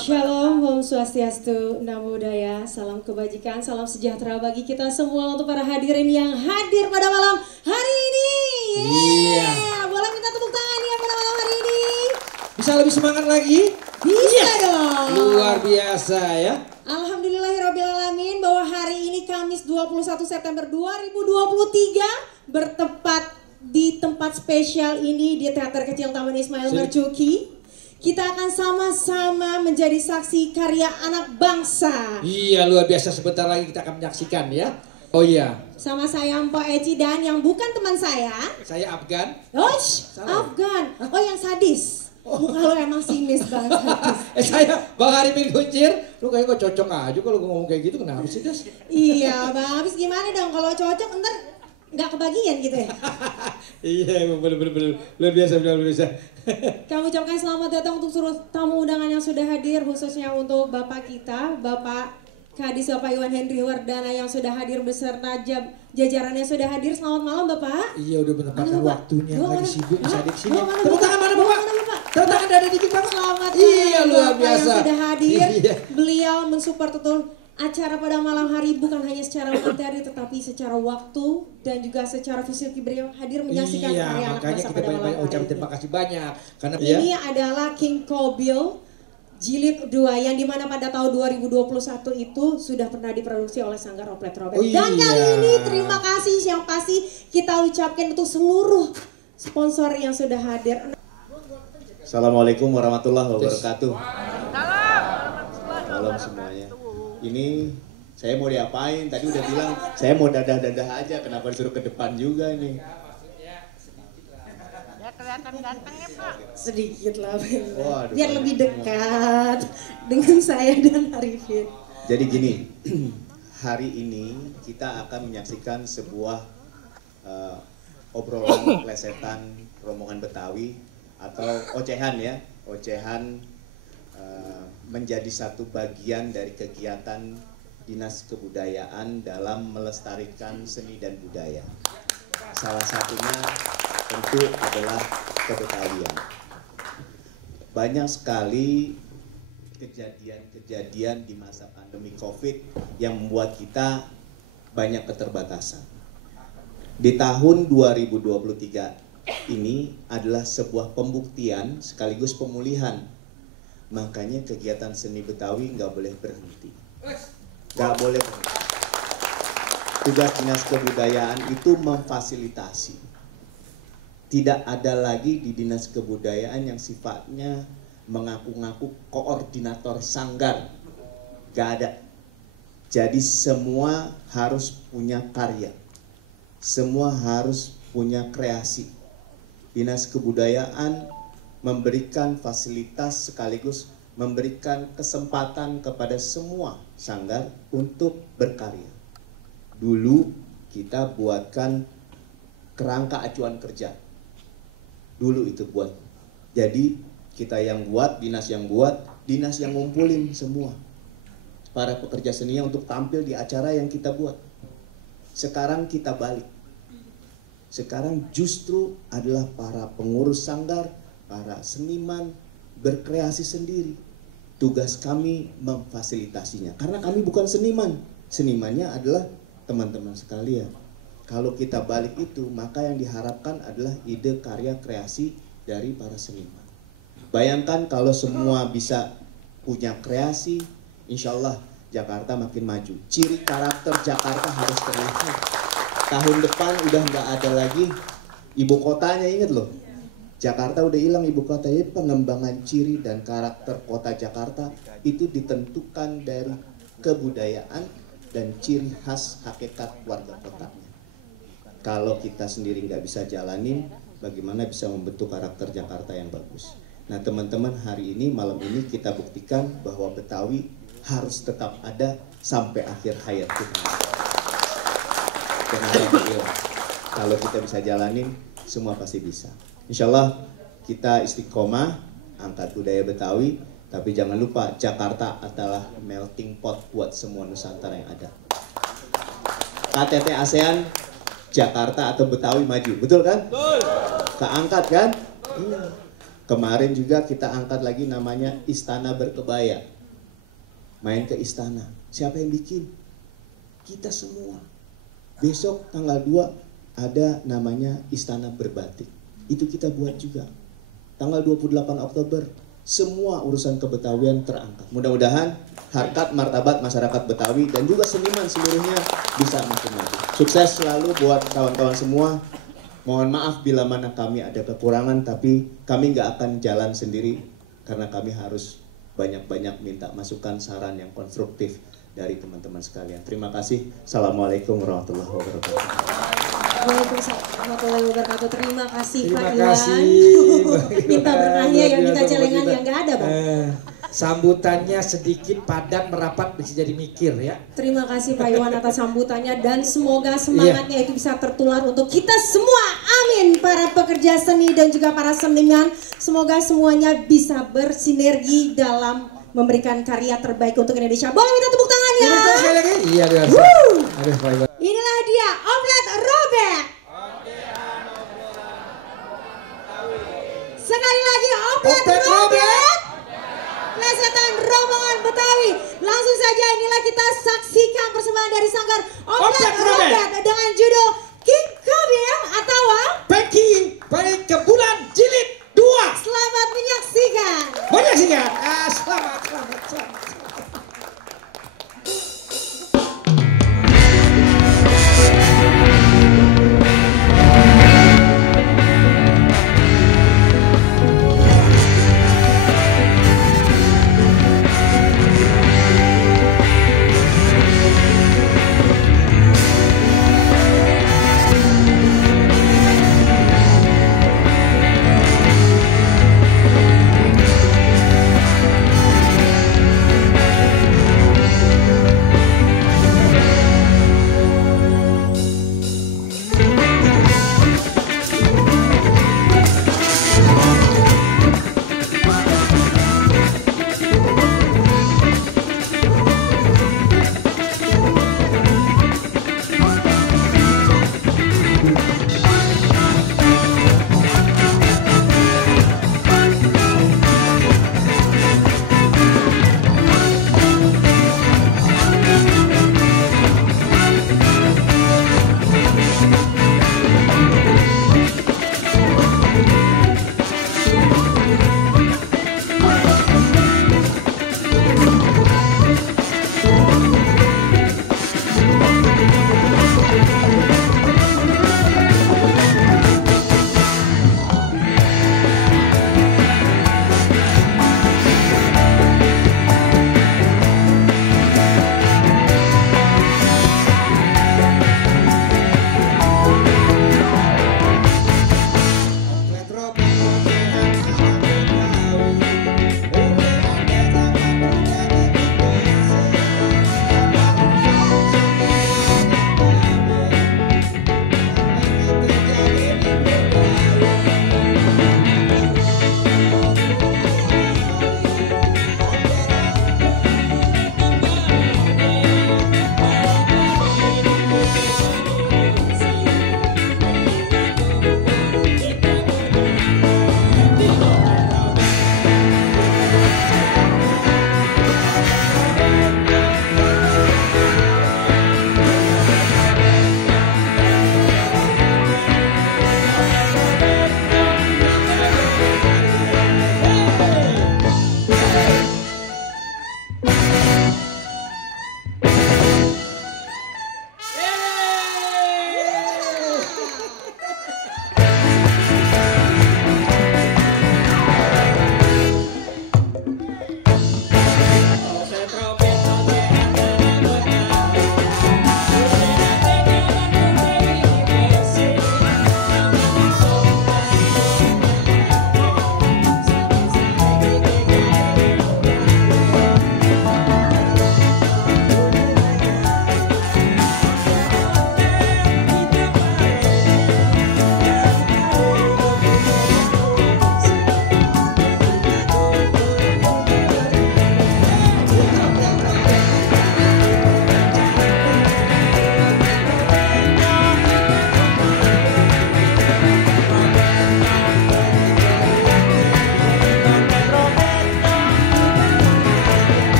Shalom, Om Swastiastu, Namo Buddhaya, salam kebajikan, salam sejahtera bagi kita semua untuk para hadirin yang hadir pada malam hari ini. Iya. Boleh minta tepuk tangan ya pada malam hari ini? Bisa lebih semangat lagi? Bisa dong. Luar biasa ya. Alhamdulillahirrabbilalamin bahwa hari ini Kamis 21 September 2023 bertepat di tempat spesial ini di Teater Kecil Taman Ismail Marzuki. Kita akan sama-sama menjadi saksi karya anak bangsa. Iya, luar biasa, sebentar lagi kita akan menyaksikan ya. Oh iya. Sama saya Mpok Eci dan yang bukan teman saya. Saya Afgan. Osh, Afgan. Oh yang sadis. Kalau emang sinis banget sadis. Saya Bang Arifin Kuncir. Lu kayaknya kok cocok aja kalau ngomong kayak gitu, kenapa sih Des? Iya Bang, habis gimana dong kalau cocok ntar nggak kebagian gitu ya? Iya, bener-bener luar biasa, luar biasa. Kami ucapkan selamat datang untuk seluruh tamu undangan yang sudah hadir, khususnya untuk Bapak kita, Bapak Kadis Bapak Iwan Henry Wardana yang sudah hadir beserta jajarannya sudah hadir. Selamat malam Bapak. Iya, udah menempatkan waktunya, lagi sibuk bisa hadir sini. Tepuk tangan mana Bapak? Tepuk tangan dari dikit Bapak. Selamat iya, luar Bapak biasa. yang sudah hadir. Iya. Beliau mensupport betul acara pada malam hari, bukan hanya secara materi tetapi secara waktu dan juga secara fisik beliau hadir menyaksikan karya anak makanya bangsa kita pada malam banyak hari ucapin ini. terima kasih banyak karena Ini adalah King Kobil Jilid 2 yang dimana pada tahun 2021 itu sudah pernah diproduksi oleh Sanggar Oplet Robert. Oh Dan iya. kali ini terima kasih yang pasti kita ucapkan untuk seluruh sponsor yang sudah hadir. Assalamualaikum warahmatullahi wabarakatuh. Salam semuanya. Ini saya mau diapain? Tadi udah bilang saya mau dadah-dadah aja. Kenapa disuruh ke depan juga ini? Ya kelihatan ganteng ya Pak. Sedikit lah, Waduh, biar lebih dekat dengan saya dan Arifin. Jadi gini, hari ini kita akan menyaksikan sebuah obrolan plesetan rombongan Betawi atau ocehan ya, ocehan menjadi satu bagian dari kegiatan Dinas Kebudayaan dalam melestarikan seni dan budaya. Salah satunya tentu adalah kebetawian. Banyak sekali kejadian-kejadian di masa pandemi COVID yang membuat kita banyak keterbatasan. Di tahun 2023 ini adalah sebuah pembuktian sekaligus pemulihan. Makanya kegiatan seni Betawi nggak boleh berhenti. Nggak boleh berhenti. Tugas Dinas Kebudayaan itu memfasilitasi. Tidak ada lagi di Dinas Kebudayaan yang sifatnya mengaku-ngaku koordinator sanggar. Nggak ada. Jadi semua harus punya karya. Semua harus punya kreasi. Dinas Kebudayaan memberikan fasilitas sekaligus memberikan kesempatan kepada semua sanggar untuk berkarya. Dulu kita buatkan kerangka acuan kerja. Dulu itu buat. Jadi kita yang buat, dinas yang ngumpulin semua. Para pekerja seni untuk tampil di acara yang kita buat. Sekarang kita balik. Sekarang justru adalah para pengurus sanggar, para seniman berkreasi sendiri. tugas kami memfasilitasinya. Karena kami bukan seniman, senimannya adalah teman-teman sekalian. Kalau kita balik itu, maka yang diharapkan adalah ide karya kreasi dari para seniman. Bayangkan kalau semua bisa punya kreasi, insya Allah Jakarta makin maju. Ciri karakter Jakarta harus terlihat. Tahun depan udah nggak ada lagi ibu kotanya, ingat loh. Jakarta udah hilang ibu kota. Jadi pengembangan ciri dan karakter kota Jakarta itu ditentukan dari kebudayaan dan ciri khas hakikat warga kotanya. Kalau kita sendiri nggak bisa jalanin, bagaimana bisa membentuk karakter Jakarta yang bagus? Nah teman-teman, hari ini, malam ini kita buktikan bahwa Betawi harus tetap ada sampai akhir hayat kita. Kalau kita bisa jalanin, semua pasti bisa. Insya Allah kita istiqomah, angkat budaya Betawi, tapi jangan lupa Jakarta adalah melting pot buat semua Nusantara yang ada. KTT ASEAN, Jakarta atau Betawi maju, betul kan? Betul. Keangkat kan? Iya. Kemarin juga kita angkat lagi namanya Istana Berkebaya. Main ke istana, siapa yang bikin? Kita semua. Besok tanggal 2 ada namanya Istana Berbatik. Itu kita buat juga. Tanggal 28 Oktober, semua urusan kebetawian terangkat. Mudah-mudahan harkat martabat masyarakat Betawi dan juga seniman seluruhnya bisa makin maju. Sukses selalu buat kawan-kawan semua. Mohon maaf bila mana kami ada kekurangan, tapi kami nggak akan jalan sendiri karena kami harus banyak-banyak minta masukan, saran yang konstruktif dari teman-teman sekalian. Terima kasih. Assalamualaikum warahmatullahi wabarakatuh. Waalaikumsalam warahmatullahi wabarakatuh. Terima kasih Pak Iwan. Terima kasih. Minta berkahnya yang minta celengan yang nggak ada Bang. Sambutannya sedikit padat merapat bisa jadi mikir ya. Terima kasih Pak Iwan atas sambutannya dan semoga semangatnya itu bisa tertular untuk kita semua. Amin. Para pekerja seni dan juga para seniman, semoga semuanya bisa bersinergi dalam memberikan karya terbaik untuk Indonesia. Boleh minta tepuk tangan ya? Sekali lagi. Iya, Inilah dia Oplet Robert. Sekali lagi Oplet Robert. Plesetan rombongan Betawi. Langsung saja inilah kita saksikan persembahan dari sanggar Oplet Robert dengan judul King Kabir atau Peki Baik ke Bulan Jilid 2. Selamat menyaksikan. Selamat.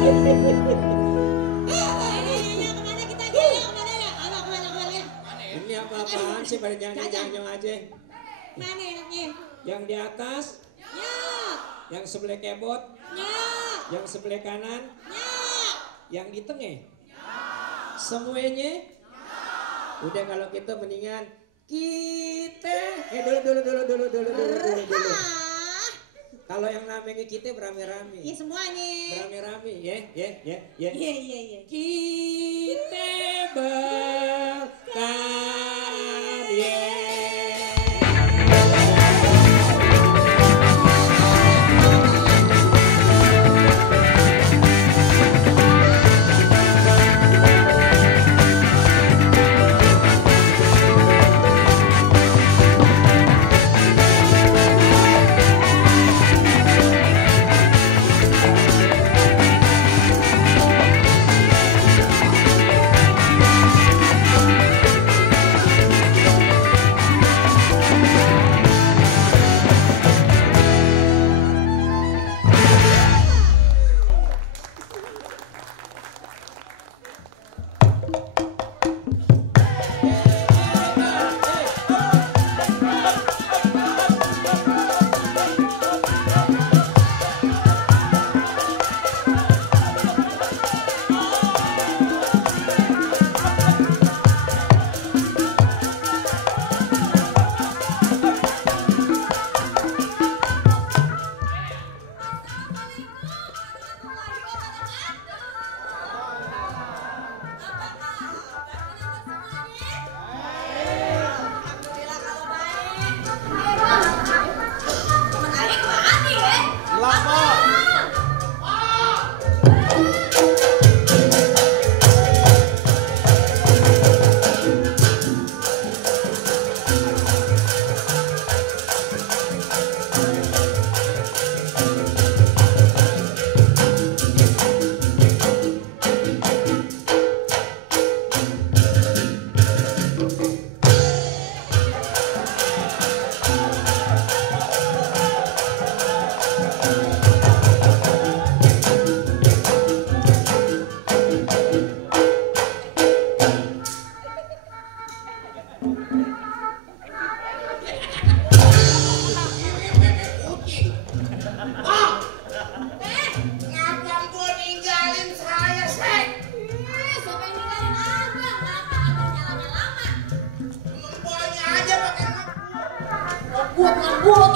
Kemana kita aja ya? Kemana ya? Kemana ya? Ini apa-apaan sih pada nyanyi-nyanyi aja? Mana enaknya? Yang di atas, Ya. yang sebelah kebot, Ya. yang sebelah kanan, Ya. yang di tengah. Semuanya. Udah kalau kita mendingan kita dulu. Kalau yang namanya kita beramai-ramai. Iya semuanya. Beramai-ramai ya. Iya. Kita berkarya.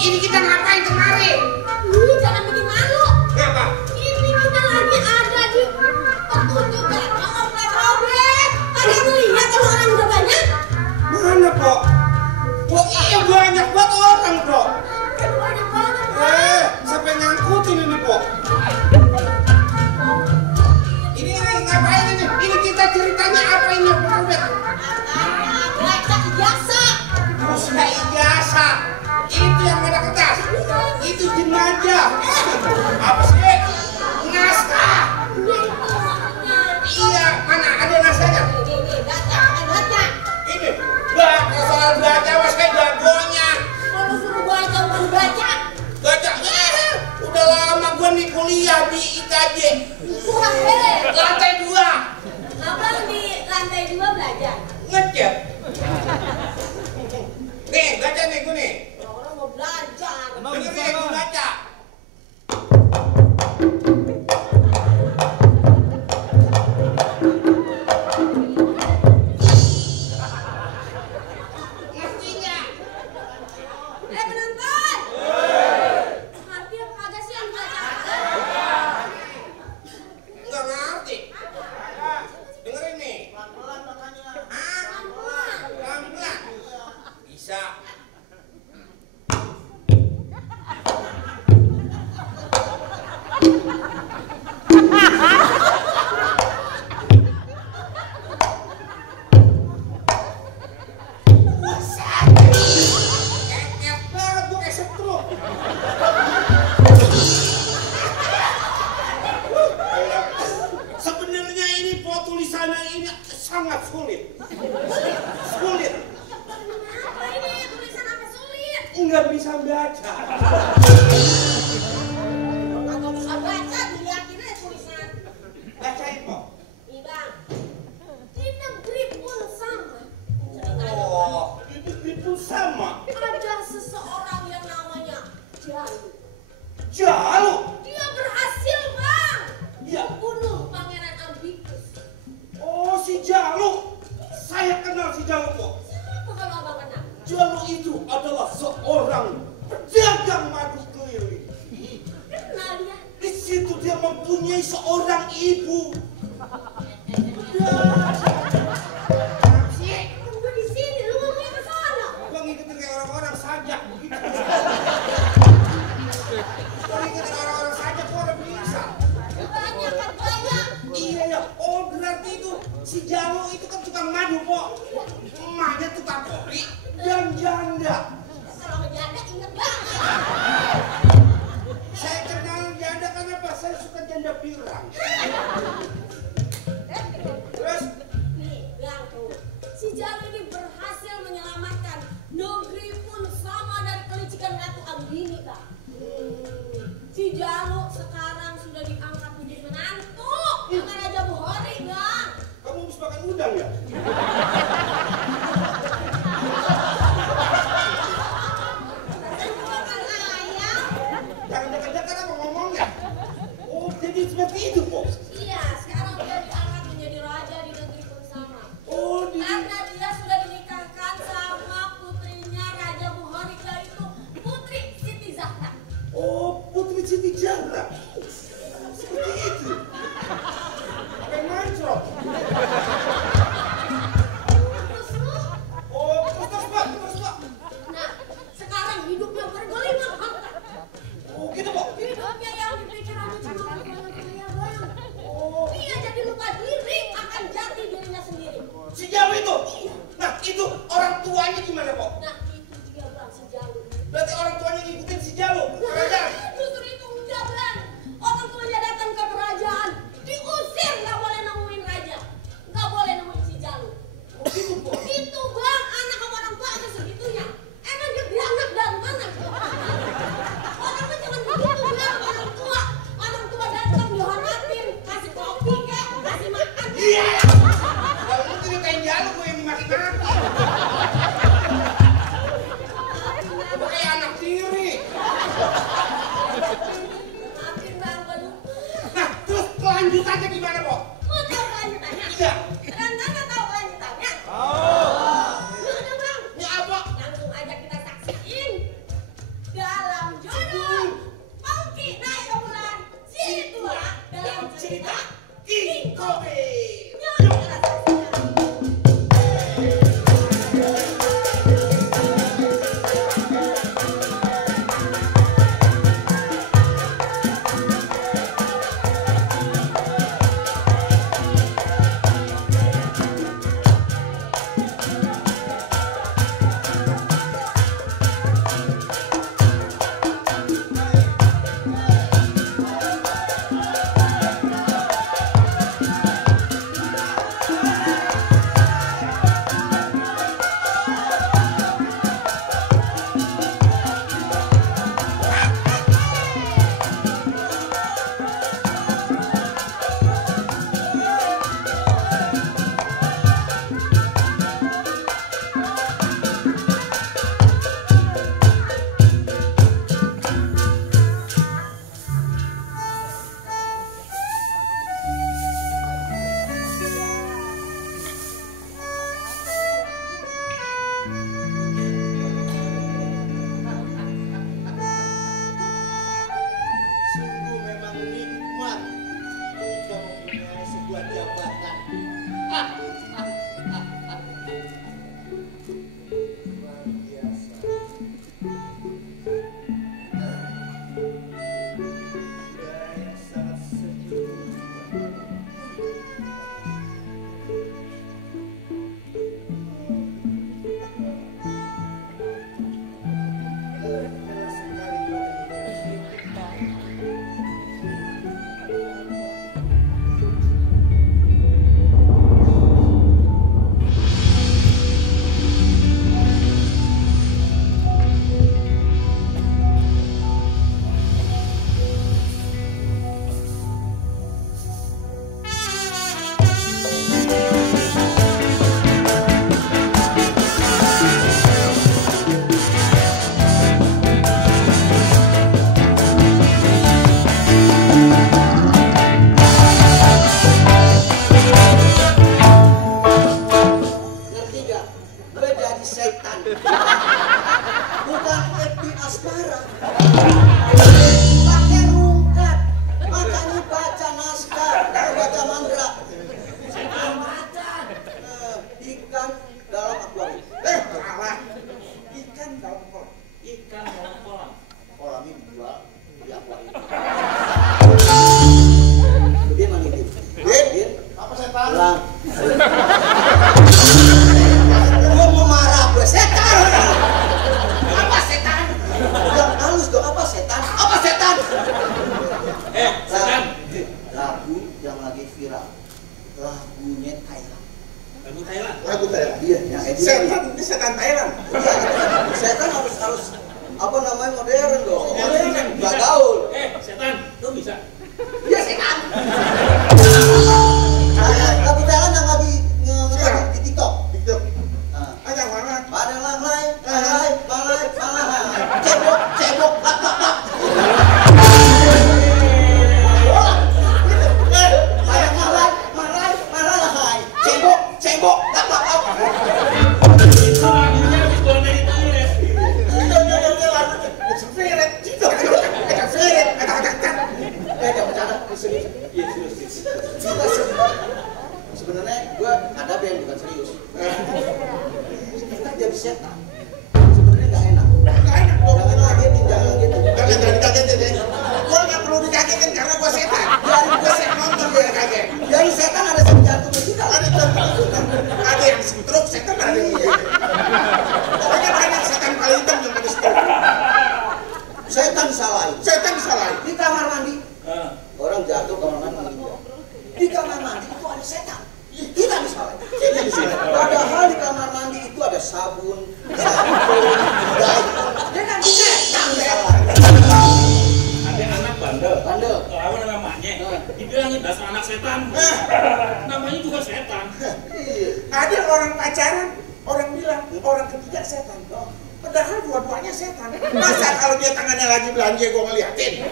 Ini kita ngapain kemari? Jangan bikin malu. Kenapa? Ini kita lagi ada di pertunjukan Oplet Robek. Ada lihat kalau orang udah banyak? Mana kok? Kok iya banyak buat orang kok? Kan banyak banget. Sampai nyangkutin ini kok. Ini ngapain ini? Ini kita ceritanya apa ini Oplet Robek? Belajar ijazah. Terus nggak ijazah. Itu yang ada kertas. Itu jenajah. Apa sih? Naskah. Iya, mana ada naskahnya? Ini. Baca soal baca, mas kayak jagonya. Kalau suruh baca bukan baca. Baca. Udah lama gua nih kuliah di IKJ. Kurang hebat. Lantai 2. Abang di lantai 2 belajar. Ngecat. Nih, baca nih gua nih. Orang mau belajar. Dengerin nih gua baca. Ngertinya? Penonton. Ngerti apa kagak sih yang baca? Nggak ngerti. Dengerin nih. Pelan-pelan. Bisa. Keket banget gua kayak stroke. Sebenarnya ini tulisannya ini sangat sulit. Sulit. Apa ini tulisan apa sulit? Nggak bisa baca. Kagak bisa baca, dilihatin aja tulisan. seorang ibu. Tunggu di sini, lu ngomongnya ke sana. Gua ngikutin kayak orang-orang sajak begitu. Gua ngikutin orang-orang sajak, gua udah bisa. Kebanyakan banyak. Iya ya, oh berarti itu si Jalu itu kan tukang madu, Pok. Emaknya tukang kopi dan janda. Kalau ngejanda inget banget. Saya kenal janda kenapa? Saya suka janda pirang. Terus Nih, bilang tuh. Si Jalu ini berhasil menyelamatkan negeri pun sama dari kelicikan Ratu Anggini, Kak. Si Jalu sekarang sudah diangkat menjadi menantu sama Raja Buhori, Kak. kamu habis makan udang ya? Saya makan ayam. Jangan dekat-dekat apa ngomongnya. Oh jadi seperti itu, Pok. Iya, sekarang dia diangkat menjadi raja di negeri pun sama. Oh di Karena dia sudah dinikahkan sama putrinya Raja Buhori, yaitu Putri Siti Zahra. Oh, Putri Siti Zahra. Seperti itu. Apa yang mancrot? Terus lu, Oh, terus Pak, terus Pak. nah sekarang hidupnya bergelimang harta. Oh, gitu Pak. Hidupnya yang dipikirannya cuma orang kaya bang. Oh, Dia jadi lupa diri akan jati dirinya sendiri. si Jalu itu. Nah, itu orang tuanya gimana, Pak? Nah itu dia bang, si Jalu. Berarti orang tuanya ngikutin si Jalu ke kerajaan. Justru itu udah bang. Orang tuanya datang ke kerajaan, diusir, nggak boleh nemuin raja, nggak boleh nemuin si Jalu. Oh, gitu, Pak. Itu bang, anak sama orang tua aja segitunya. Emang dia anak dari mana? Orang tuh cuma begitu bang, orang tua. Orang tua datang dihormatin, kasih kopi kek, kasih makan. Iya. Kalau lu ceritain Jalu, gue yang dimaki-maki. Gue kayak anak tiri. Maafin bang, gue lupa. Nah, terus kelanjutannya gimana, Pak? Mau tahu kelanjutannya? Iya. Rangga nggak tahu kelanjutannya? Yaudah bang, Ini apa? langsung aja kita saksiin dalam judul Pongki naik ke bulan si tua dalam cerita King Kobe. Yuk kita saksikan. Setan ini setan Thailand. Setan harus apa namanya modern dong. Modern, nggak gaul. Setan, lu bisa? Ya setan. Lagu Thailand yang lagi ngetren di TikTok. Ada mana? Pada langlai, cebok, lak. Cebok, lak. Itu lagunya habis keluar dari toilet. Sebenarnya gue ada band bukan serius. Kita jadi setan. Sebenarnya nggak enak. Jangan ngagetin. Jangan dikagetin. Gue nggak perlu dikagetin karena gue setan. Gue setan nonton biar kaget. Dari setan ada yang jantungnya juga. Ada jantungnya juga. Ada yang stroke setan ada yang pokoknya banyak setan paling hitam yang ada stroke. Setan disalahin. Setan disalahin. Di kamar mandi. Orang jatuh kamar mandi. Di kamar mandi itu ada setan. Kita disalahin. Padahal di kamar mandi itu ada sabun, sampo, gayung. Dia kan setan disalahin. Ada anak bandel. Lawan sama mamanya. Dibilangin dasar anak setan. Namanya juga setan. Ada orang pacaran, orang bilang orang ketiga setan. Padahal dua-duanya setan. Masa kalau dia tangannya lagi belanja gue ngeliatin?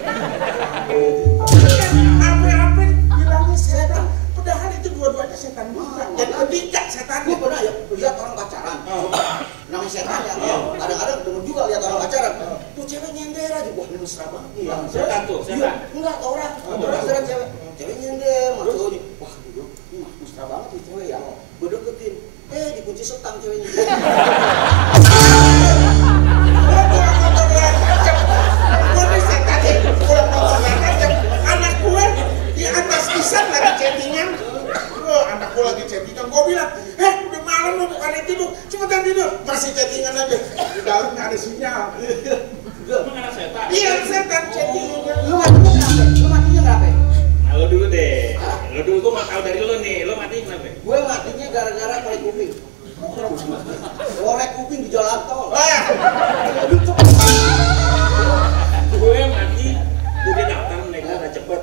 Apa-apa bilangnya setan. Padahal itu dua-duanya setan juga. Jadi ketiga setan. Gue pernah ya lihat orang pacaran. Namanya setan ya. Kadang-kadang demen juga lihat orang pacaran. Tuh cewek nyender aja. Wah ini mesra banget. Iya. Setan tuh, setan. Enggak orang. Orang cewek. Cewek nyender. Maksudnya. Wah ini mesra banget nih cewek ya. Gue deketin. Dikunci setang ceweknya. Anak gue di atas pisan lagi chattingan. Anak gue lagi chattingan. Gue bilang, udah malam lu bukan tidur, cepetan tidur. Masih chattingan aja. Di dalam nggak ada sinyal. Emang anak setan? Iya setan chattingan. Lu matinya kenapa? Nah, lo dulu deh. Lo dulu gue mau tahu dari lo nih. Lo mati kenapa? Gue matinya gara-gara korek kuping. Korek kuping di jalan tol. Gue mati, gue datang naik kereta cepet.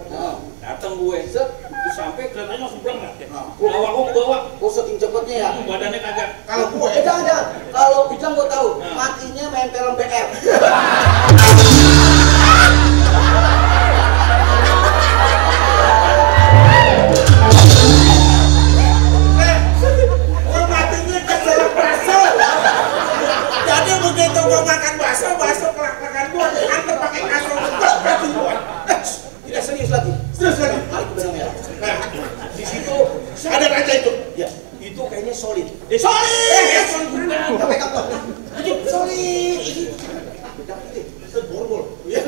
Datang gue, terus sampai keretanya langsung berangkat ya. Bawa gue ke bawah. Oh saking cepetnya ya. Badannya kagak. Kalau gue, Jangan. Kalau Ujang gue tahu, matinya main film BR. gue matinya keselak bakso. Jadi begitu gue makan bakso kelak-kelakan gue diantar pakai kaso mati gue. Tidak serius lagi. Terus lagi. Mari ke benang merah. Nah, di situ ada raja itu. Ya, itu kayaknya solid. Solid. Sampai kapan? Itu solid. Borbol. Ya.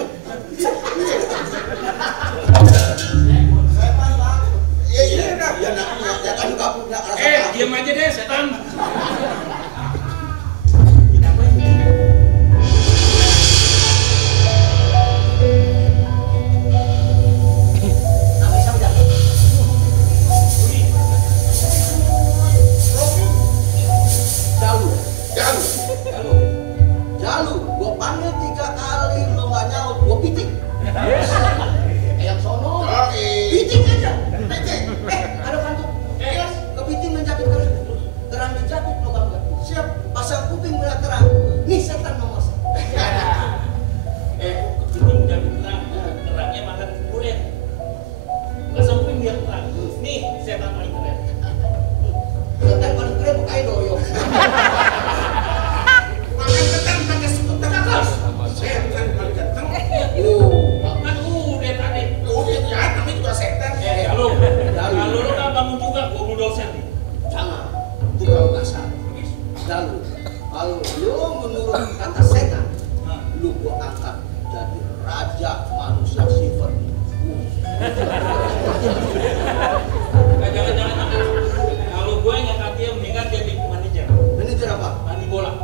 Iya. Ya kan kamu enggak rasa. Diam aja deh setan. Namanya siapa, Jang? Jalu. Gua panggil 3 kali lu nggak nyaut, gua piting. Yang sono. Piting aja. Ada kantuk. Kepiting menjatuh terang dijatuh lo bangga. Siap. Pasang kuping berat terang. Nih setan nomor 1. Kepiting jangan terang. Terangnya makan kulit. Nggak sampai biar terang. Nih setan paling keren. Setan paling keren bukain doyong. Makan ketan pakai suku terus. Setan paling ganteng. Kan udah tadi. Udah ya, tapi juga setan. Kalau lo nggak bangun juga, gue mau dosen nih. Jangan. Itu kalau kasar. Jalu. Kalau lu menurut kata setan, lu gua angkat jadi raja manusia sifat. Jangan. Kalau gue yang ngangkat dia, mendingan dia di manajer. Manajer apa? Mandi bola.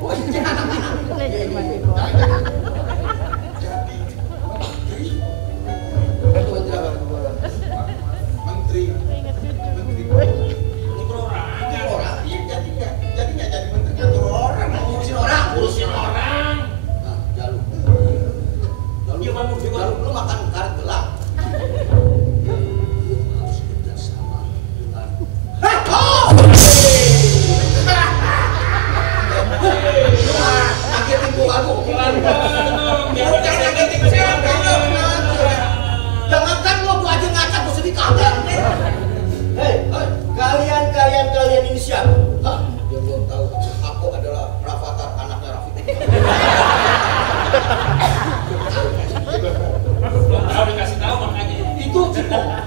Oh, iya. Menteri. Ini perorangan. Orang, iya jadinya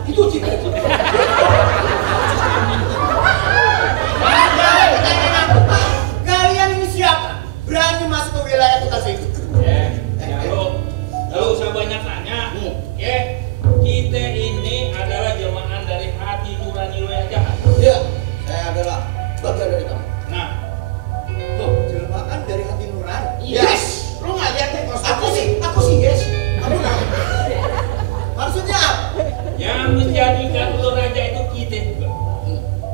Itu cinta. Kalian ini siapa? Berani masuk ke wilayah tugas itu? Lalu usah banyak tanya. Kita ini adalah jelmaan dari hati nurani lo yang jahat. Iya, saya adalah bagian dari kamu. Nah, Jelmaan dari hati nurani. Yes. Lu nggak lihat nih Aku sih yes. Kamu nggak? Maksudnya apa? yang menjadikan lo raja itu kita juga.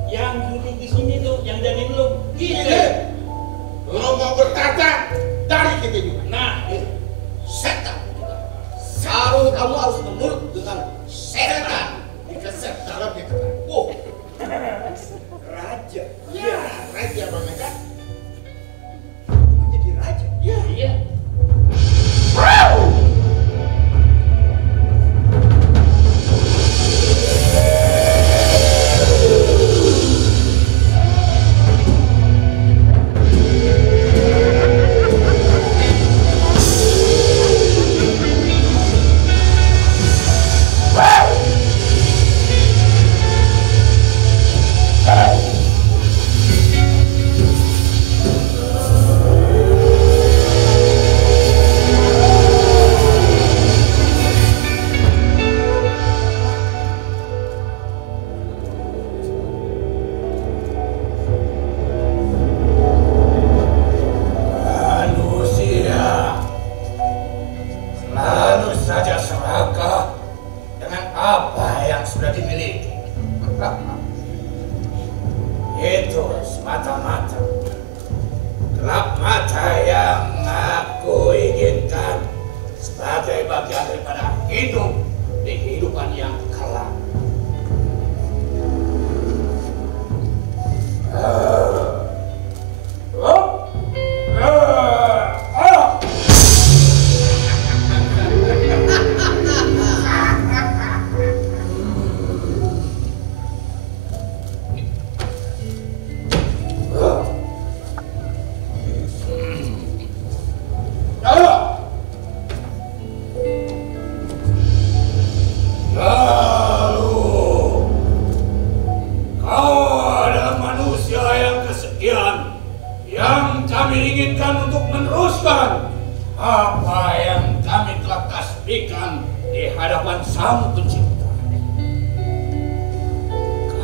Yang duduk di sini tuh, yang jadi lo kita. Lo mau bertata dari kita juga. Nah, Setan. Harus kamu harus menurut dengan setan. Dikeset dalam diketat. Oh, raja. Iya, raja Bang Eka. Jadi raja. iya. Lalu saja serakah dengan apa yang sudah dimiliki. Itu semata-mata gelap mata yang aku inginkan sebagai bagian daripada hidup di kehidupan yang kelak. Inginkan untuk meneruskan apa yang kami telah tasbihkan di hadapan Sang Pencipta.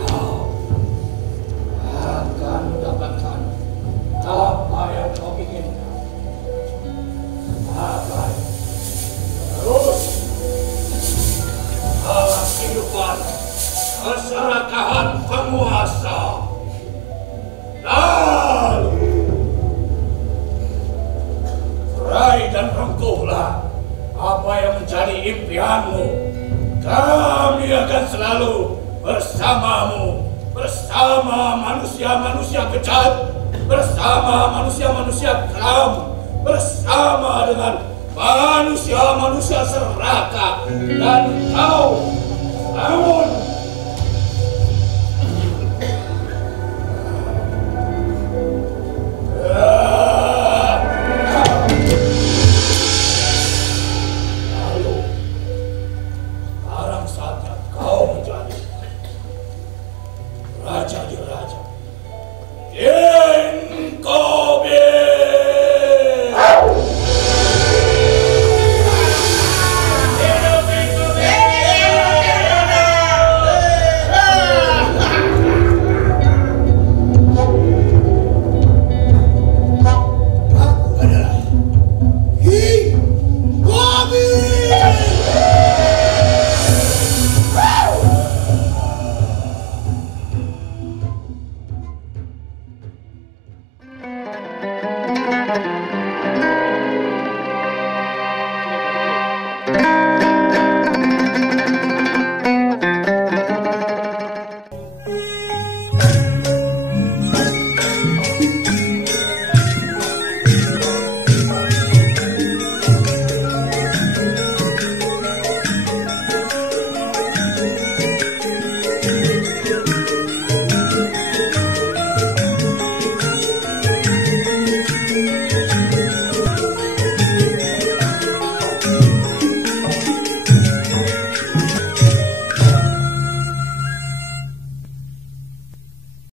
Kau akan mendapatkan apa yang kau inginkan. Akan terus dalam kehidupan keserakahan penguasa. Lalu raih dan rengkuhlah apa yang menjadi impianmu. Kami akan selalu bersamamu, bersama manusia-manusia kejam, bersama manusia-manusia kelam, bersama dengan manusia-manusia serakah dan kau. Namun